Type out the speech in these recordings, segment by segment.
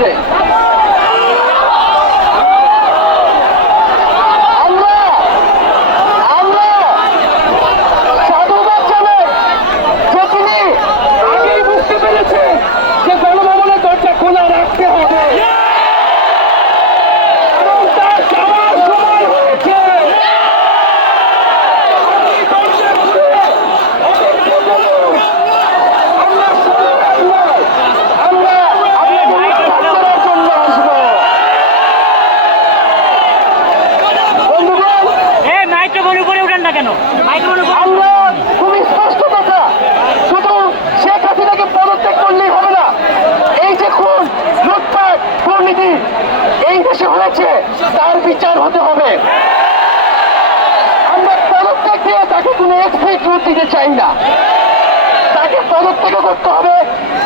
হচ্ছে। খুবই স্পষ্ট কথা, শুধু শেখ হাসিনাকে পদত্যাগ করলেই হবে না। এই যে খুন, লুটপাট, দুর্নীতি এই দেশে হয়েছে, তার বিচার হতে হবে। আমরা পদত্যাগ দিয়ে তাকে কোনো এক্সকিউজ দিতে চাই না, তাকে পদত্যাগ করতে হবে,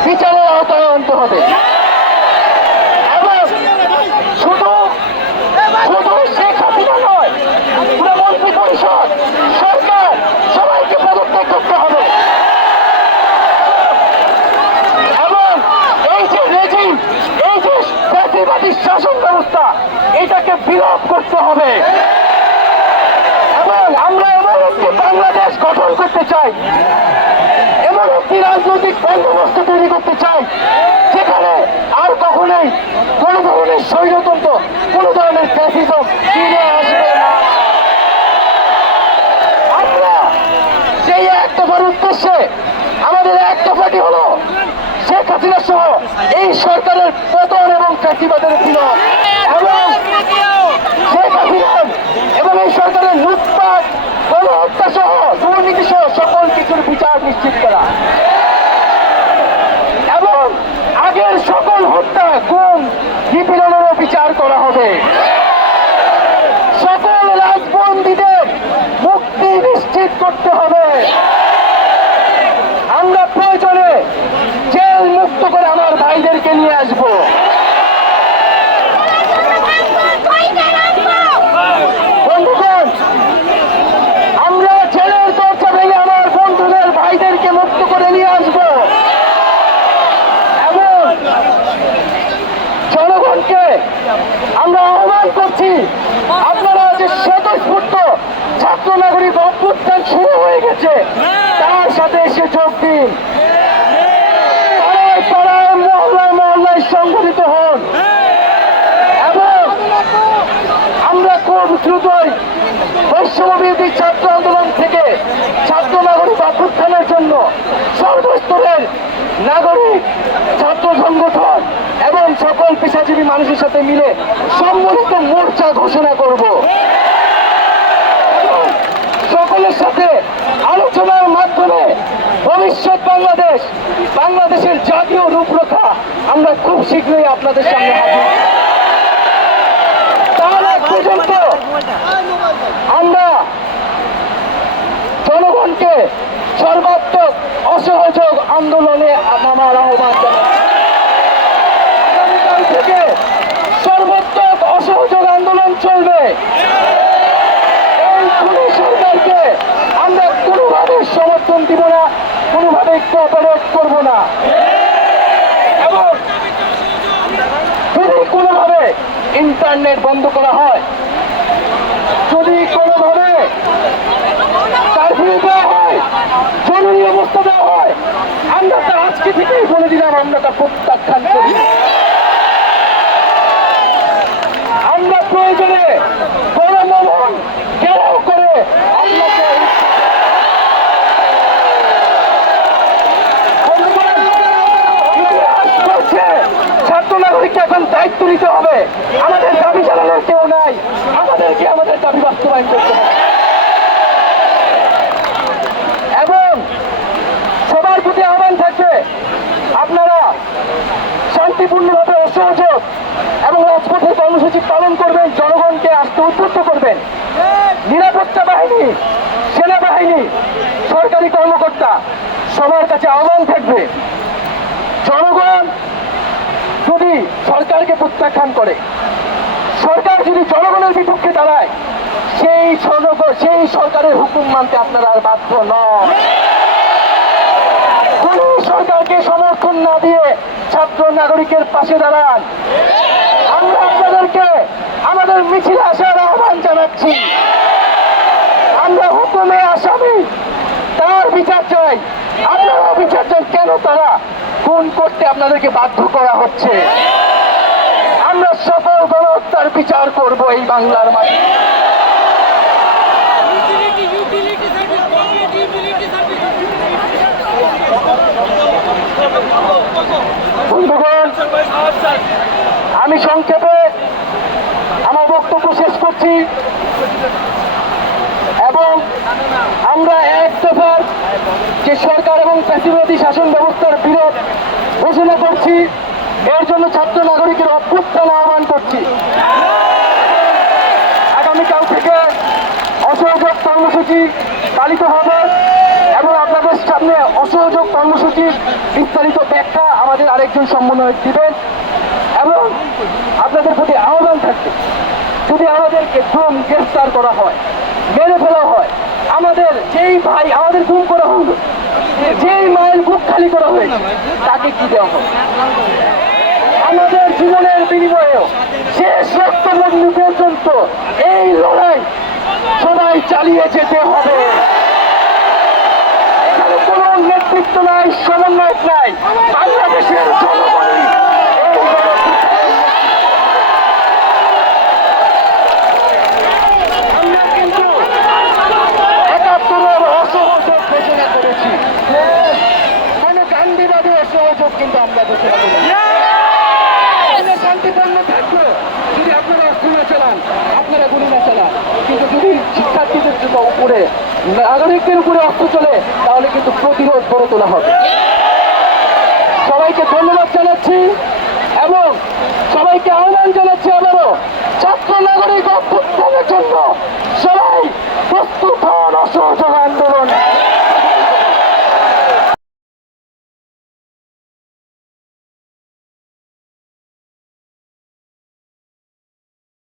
বিচারের আওতায় আনতে হবে। এবং শুধু শেখ হাসিনা নয়, পুরো মন্ত্রী পরিষদ, সরকার সবাইকে পদত্যাগ করতে হবে। এবং এই যে রেজিম, এই যে ফ্যাসিবাদী শাসন ব্যবস্থা, এটাকে বিলোপ করতে হবে। এবং আমরা এমন একটি বাংলাদেশ গঠন করতে চাই, এমন একটি রাজনৈতিক বন্দোবস্ত তৈরি করতে চাই যেখানে আর কখনোই কোন ধরনের স্বৈরতন্ত্র, কোন ধরনের ফ্যাসিজম ফিরে আসবে না। আমরা সেই এক দফার উদ্দেশ্যে আমাদের এক দফাটি হলো শেখ হাসিনা সহ এই সরকারের পতন এবং ফ্যাসিবাদের বিলোপ, এবং শেখ হাসিনা এবং এই সরকারের লুটপাট, গণহত্যা সহ দুর্নীতি সহ সকল কিছুর বিচার নিশ্চিত করা, এবং আগের সকল হত্যা, গুম, নিপীড়নেরও বিচার করা হবে। সকল রাজবন্দীদের মুক্তি নিশ্চিত করতে হবে। আমরা প্রয়োজনে জেল মুক্ত করে আমার ভাইদেরকে নিয়ে আসবো। বন্ধুগণ, আমরা জেলের দরজা ভেঙে আমার বন্ধুদের, ভাইদেরকে মুক্ত করে নিয়ে আসবো। এবং জনগণকে আমরা আহ্বান করছি, আপনারা যে স্বতঃস্ফূর্ত ছাত্র নাগরিক অভ্যুত্থান শুরু হয়ে গেছে, তার সাথে এসে যোগ দিন। পাড়ায় পাড়ায়, মহল্লায় মহল্লায় সংগঠিত হন। এবং আমরা খুব দ্রুতই বৈষম্যবিরোধী ছাত্র আন্দোলন থেকে ছাত্র নাগরিক অভ্যুত্থানের জন্য সর্বস্তরের নাগরিক, ছাত্র সংগঠন এবং সকল পেশাজীবী মানুষের সাথে মিলে সম্মিলিত মোর্চা ঘোষণা করব। সকলের সাথে আলোচনার মাধ্যমে ভবিষ্যৎ বাংলাদেশের জাতীয় রূপরেখা আমরা খুব শীঘ্রই আপনাদের সামনে হাজির। তার আগ পর্যন্ত আমরা জনগণকে সর্বাত্মক অসহযোগ আন্দোলনে নামার আহ্বান জানাই। আগামীকাল থেকে সর্বাত্মক অসহযোগ আন্দোলন চলবে। এই খুনি সরকারকে আমরা কোনোভাবে সমর্থন দিব না, কোনোভাবে কোঅপারেট করব না। এবং যদি কোনোভাবে ইন্টারনেট বন্ধ করা হয়, যদি কোনোভাবে কারফিউ দেওয়া হয়, জরুরি অবস্থা দেওয়া হয়, আমরা তা আজকে থেকেই বলে দিলাম, আমরা তা প্রত্যাখ্যান করি। আমরা প্রয়োজনে গণভবন ঘেরাও করে আপনাকে ছাত্র নাগরিককে এখন দায়িত্ব নিতে হবে। আমাদের দাবি জানানোর কেউ নাই, আমাদেরকে আমাদের দাবি বাস্তবায়ন করতে হবে। এবং সবার প্রতি আহ্বান থাকবে, আপনারা শান্তিপূর্ণভাবে অসহযোগ এবং রাজপথের কর্মসূচি পালন করবেন, জনগণকে আসতে উদ্বুদ্ধ করবেন। নিরাপত্তা বাহিনী, সেনাবাহিনী, সরকারি কর্মকর্তা সবার কাছে আহ্বান থাকবে, জনগণ যদি সরকারকে প্রত্যাখ্যান করে, সরকার যদি জনগণের বিপক্ষে দাঁড়ায়, সেই সরকারের হুকুম মানতে আপনারা আর বাধ্য নন। সরকারকে সমর্থন না দিয়ে ছাত্র নাগরিকের পাশে দাঁড়ান। আমরা আপনাদেরকে আমাদের মিছিলে আসার আহ্বান জানাচ্ছি। আমরা হুকুমে আসামি, তার বিচার চাই। আপনারাও বিচার চাই, কেন তারা খুন করতে আপনাদেরকে বাধ্য করা হচ্ছে। আমরা সকল গণহত্যার বিচার করব এই বাংলার মাটি। বন্ধুগণ, আমি সংক্ষেপে আমার বক্তব্য শেষ করছি এবং আমরা এক দফার যে সরকার এবং ফ্যাসিবাদী শাসন ব্যবস্থার বিরোধ ঘোষণা করছি। এর জন্য ছাত্র নাগরিকের অভ্যুত্থান আহ্বান করছি। আগামীকাল থেকে অসহযোগ কর্মসূচি পালিত হবে এবং আপনাদের সামনে অসহযোগ কর্মসূচির বিস্তারিত ব্যাখ্যা আমাদের আরেকজন সমন্বয়ক দিবেন। এবং আপনাদের প্রতি আহ্বান থাকবে, যদি আমাদেরকে গ্রেফতার করা হয়, মেরে ফেলা হয়, আমাদের যেই ভাই আমাদের গুম করা হলো, যেই মায়ের বুক খালি করা হয়েছে, তাকে কি দেওয়া হবে? আমাদের জীবনের বিনিময়েও শেষ রক্তবন্ধু পর্যন্ত এই লড়াই সবাই চালিয়ে যেতে হবে। এখানে কোনো নেতৃত্ব নাই, সমন্বয়ক নাই, বাংলাদেশের জনগণই আমরা কিন্তু ৭১-এর অসহযোগ ঘোষণা করেছি। মানে গান্ধীবাদী অসহযোগ কিন্তু আমরা ঘোষণা করেছি। শান্তিপূর্ণ থাকবে যদি আপনারা অস্ত্র না চালান, আপনারা গুলি না চালান, কিন্তু যদি শিক্ষার্থীদের জন্য উপরে নাগরিকদের উপরে অস্ত্র চলে, তাহলে কিন্তু প্রতিরোধ গড়ে তোলা হবে। সবাইকে ধন্যবাদ জানাচ্ছি এবং সবাইকে আহ্বান জানাচ্ছি আবারও ছাত্র নাগরিক অভ্যুত্থানের জন্য সবাই প্রস্তুত হন অসহযোগ আন্দোলন।